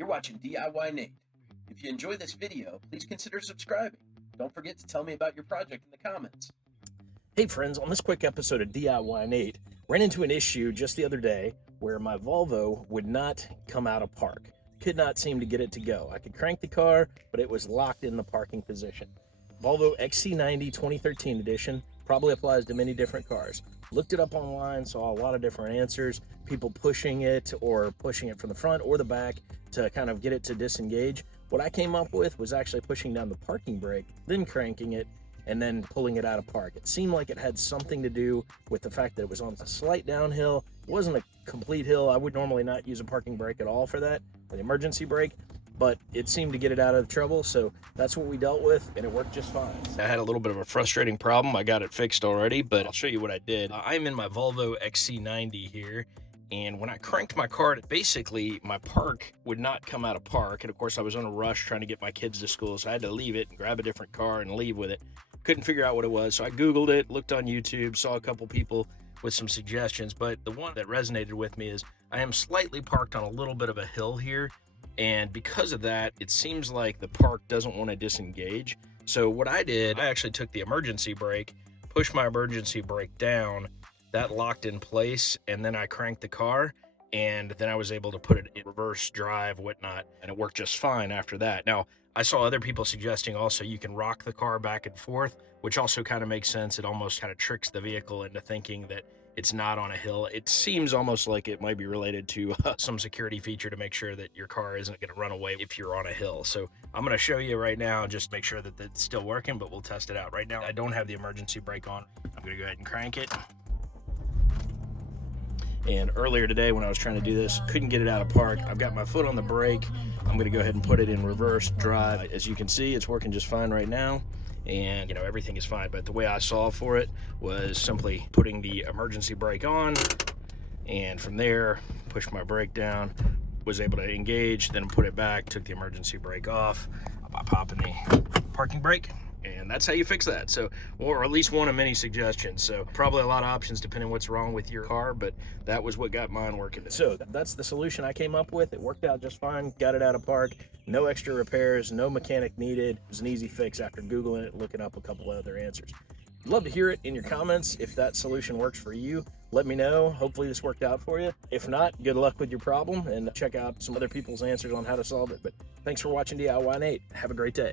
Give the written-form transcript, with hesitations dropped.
You're watching DIYNate. If you enjoy this video, please consider subscribing. Don't forget to tell me about your project in the comments. Hey friends, on this quick episode of DIYNate, ran into an issue just the other day where my Volvo would not come out of park. Could not seem to get it to go. I could crank the car, but it was locked in the parking position. Volvo XC90 2013 edition probably applies to many different cars. Looked it up online, saw a lot of different answers, people pushing it or pushing it from the front or the back to kind of get it to disengage. What I came up with was actually pushing down the parking brake, then cranking it, and then pulling it out of park. It seemed like it had something to do with the fact that it was on a slight downhill. It wasn't a complete hill. I would normally not use a parking brake at all for that, or the emergency brake, but it seemed to get it out of trouble, so that's what we dealt with, and it worked just fine. I had a little bit of a frustrating problem. I got it fixed already, but I'll show you what I did. I'm in my Volvo XC90 here, and when I cranked my car, basically my park would not come out of park, and of course I was on a rush trying to get my kids to school, so I had to leave it and grab a different car and leave with it. Couldn't figure out what it was, so I Googled it, looked on YouTube, saw a couple people with some suggestions, but the one that resonated with me is I am slightly parked on a little bit of a hill here, and because of that, it seems like the park doesn't want to disengage. So what I did, I actually took the emergency brake, pushed my emergency brake down, that locked in place, and then I cranked the car, and then I was able to put it in reverse drive, whatnot, and it worked just fine after that. Now, I saw other people suggesting also you can rock the car back and forth, which also kind of makes sense. It almost kind of tricks the vehicle into thinking that it's not on a hill. It seems almost like it might be related to some security feature to make sure that your car isn't going to run away if you're on a hill. So I'm going to show you right now, just make sure that it's still working, but we'll test it out. Right now, I don't have the emergency brake on. I'm going to go ahead and crank it. And earlier today when I was trying to do this, couldn't get it out of park. I've got my foot on the brake. I'm going to go ahead and put it in reverse drive. As you can see, it's working just fine right now. And, you know, everything is fine. But the way I solved for it was simply putting the emergency brake on. And from there, push my brake down, was able to engage, then put it back, took the emergency brake off by popping the parking brake. And that's how you fix that. So, or at least one of many suggestions. So probably a lot of options depending what's wrong with your car, but that was what got mine working. So that's the solution I came up with. It worked out just fine. Got it out of park. No extra repairs, no mechanic needed. It was an easy fix after Googling it, looking up a couple of other answers. I'd love to hear it in your comments. If that solution works for you, let me know. Hopefully this worked out for you. If not, good luck with your problem and check out some other people's answers on how to solve it. But thanks for watching DIYNate. Have a great day.